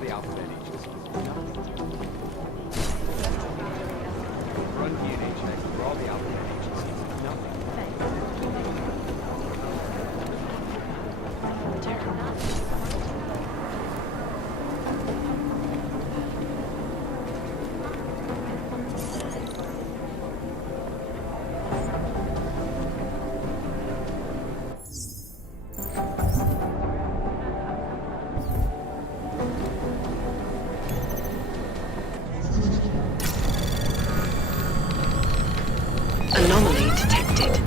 the alphabet agencies. Run DNA checks for all the alphabet agencies. Nothing. Anomaly detected.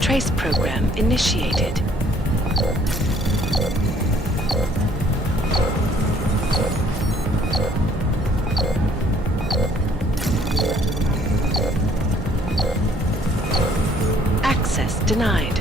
Trace program initiated. Access denied.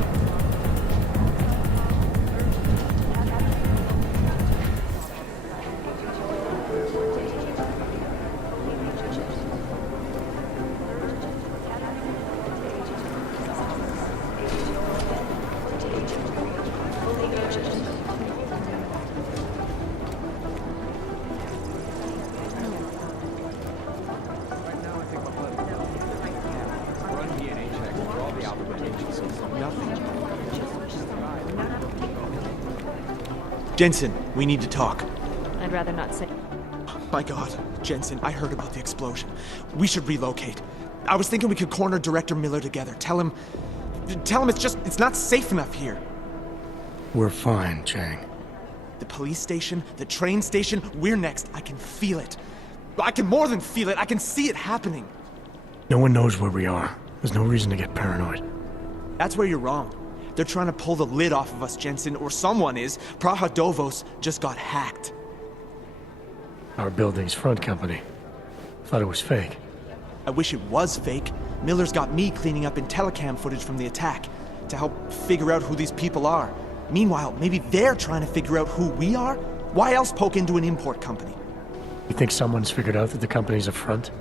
Run DNA checks for all the alphabet agencies. Nothing. Jensen, we need to talk. I'd rather not say. My God, Jensen, I heard about the explosion. We should relocate. I was thinking we could corner Director Miller together. Tell him it's not safe enough here. We're fine, Chang. The police station, the train station, we're next. I can feel it. I can more than feel it. I can see it happening. No one knows where we are. There's no reason to get paranoid. That's where you're wrong. They're trying to pull the lid off of us, Jensen, or someone is. Praha-Dovos just got hacked. Our building's front company. Thought it was fake. I wish it was fake. Miller's got me cleaning up IntelliCam footage from the attack to help figure out who these people are. Meanwhile, maybe they're trying to figure out who we are? Why else poke into an import company? You think someone's figured out that the company's a front?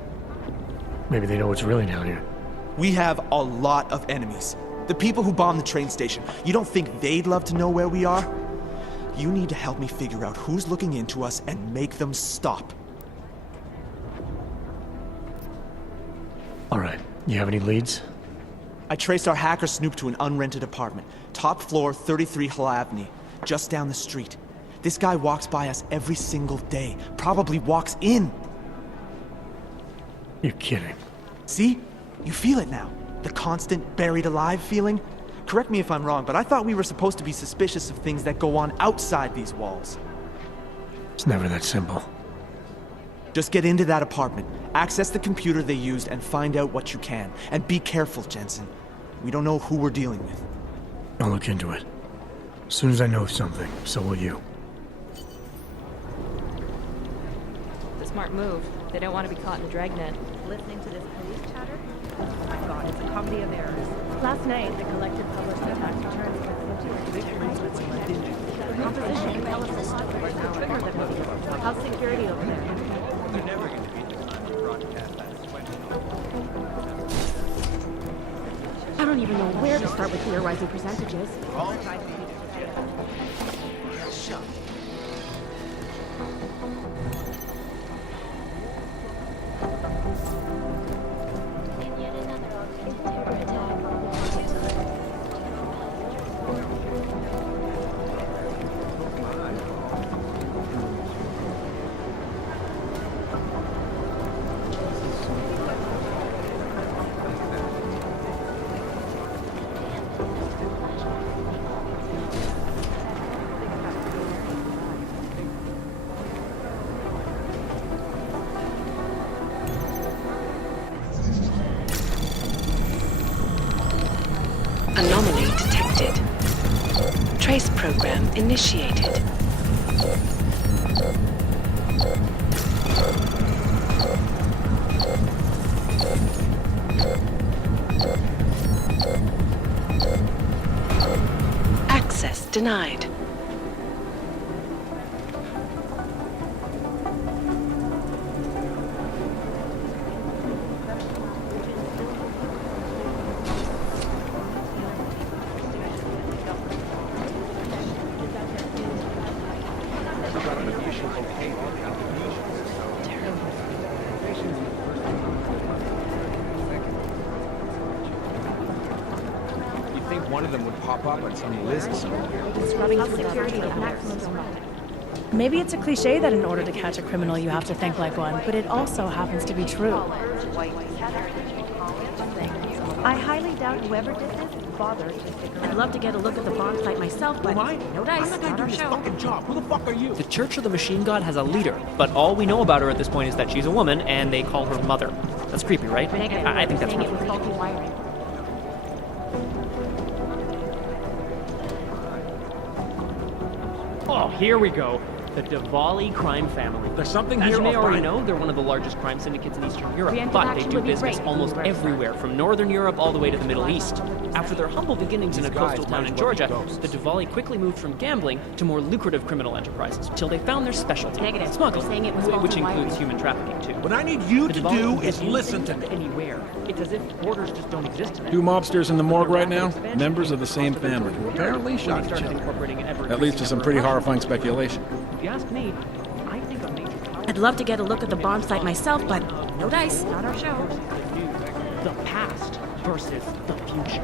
Maybe they know what's really down here. We have a lot of enemies. The people who bombed the train station. You don't think they'd love to know where we are? You need to help me figure out who's looking into us and make them stop. All right. You have any leads? I traced our hacker snoop to an unrented apartment. Top floor, 33 Halavni, just down the street. This guy walks by us every single day. Probably walks in. You're kidding. See? You feel it now. The constant buried alive feeling. Correct me if I'm wrong, but I thought we were supposed to be suspicious of things that go on outside these walls. It's never that simple. Just get into that apartment, access the computer they used, and find out what you can. And be careful, Jensen. We don't know who we're dealing with. I'll look into it. As soon as I know something, so will you. The smart move. They don't want to be caught in the dragnet. Listening to this police chatter? Oh my God, it's a comedy of errors. Last night, the collective published their tax returns for the composition can tell us a lot about what triggered the movie. How's security over there? They're never going to beat the time to broadcast that sweating. I don't even know where to start with theorizing percentages. Anomaly detected. Trace program initiated. Access denied. We've got an official one of them would pop up on some list somewhere. Security at maximum spot. Maybe it's a cliche that in order to catch a criminal you have to think like one, but it also happens to be true. I highly doubt whoever did this bothered to figure out. I'd love to get a look at the bomb site myself, but no dice, not our show. job. Who the fuck are you? The Church of the Machine God has a leader, but all we know about her at this point is that she's a woman and they call her Mother. That's creepy, right? I think that's saying it worth was faulty wiring. Oh, here we go. The Diwali crime family. There's something As here you may I'll already find. know, they're one of the largest crime syndicates in Eastern Europe, Preemptive but they action do would be business great. almost Where's everywhere, from Northern Europe all the way to the Middle East. After their humble beginnings in a These guys coastal town might in as well be Georgia, ghosts. the Diwali quickly moved from gambling to more lucrative criminal enterprises, till they found their specialty, Negative. smuggling, Saying it was which faulty includes wiring. human trafficking too. What I need you The to Diwali do can is get listen to me. anywhere. It's as if borders just don't exist in it. Two mobsters in the morgue right now, members of the same family, who apparently shot each other. That leads to some pretty horrifying speculation. If you ask me, I think a major I'd love to get a look at the bomb site myself, but no dice, not our show. the past versus the future.